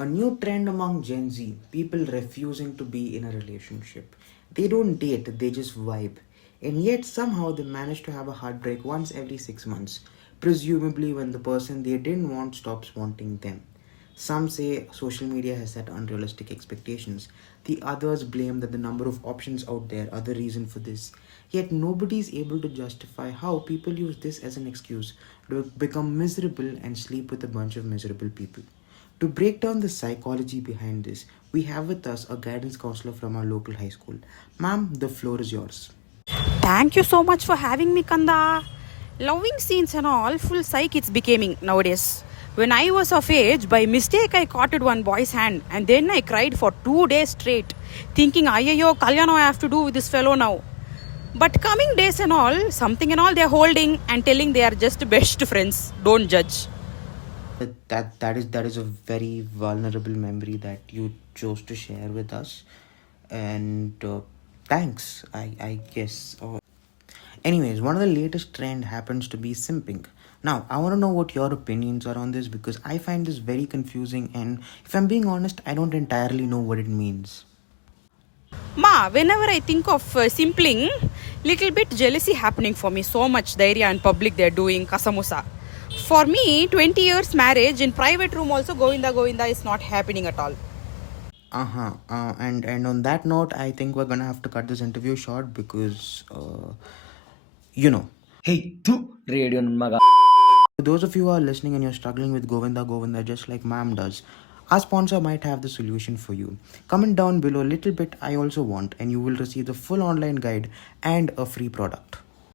A new trend among Gen Z, people refusing to be in a relationship. They don't date, they just vibe. And yet somehow they manage to have a heartbreak once every 6 months, presumably when the person they didn't want stops wanting them. Some say social media has set unrealistic expectations. The others blame that the number of options out there are the reason for this. Yet nobody is able to justify how people use this as an excuse to become miserable and sleep with a bunch of miserable people. To break down the psychology behind this, we have with us a guidance counselor from our local high school. Ma'am, the floor is yours. Thank you so much for having me, Kanda. Loving scenes and all, full psych it's becoming nowadays. When I was of age, by mistake I caught one boy's hand and then I cried for 2 days straight, thinking, Ayayo, Kalyana I have to do with this fellow now. But coming days and all, something and all they're holding and telling they are just best friends. Don't judge. That is a very vulnerable memory that you chose to share with us, and thanks. I guess. Anyways, one of the latest trend happens to be simping. Now, I want to know what your opinions are on this because I find this very confusing, and if I'm being honest, I don't entirely know what it means. Ma, whenever I think of simpling, little bit jealousy happening for me. So much diarrhea in public they're doing, kasamusa. For me, 20 years marriage in private room also Govinda Govinda is not happening at all. Uh-huh. And on that note, I think we're gonna have to cut this interview short because you know. Hey, tu radio maga. For those of you who are listening and you're struggling with Govinda Govinda just like ma'am does, our sponsor might have the solution for you. Comment down below a little bit I also want and you will receive the full online guide and a free product.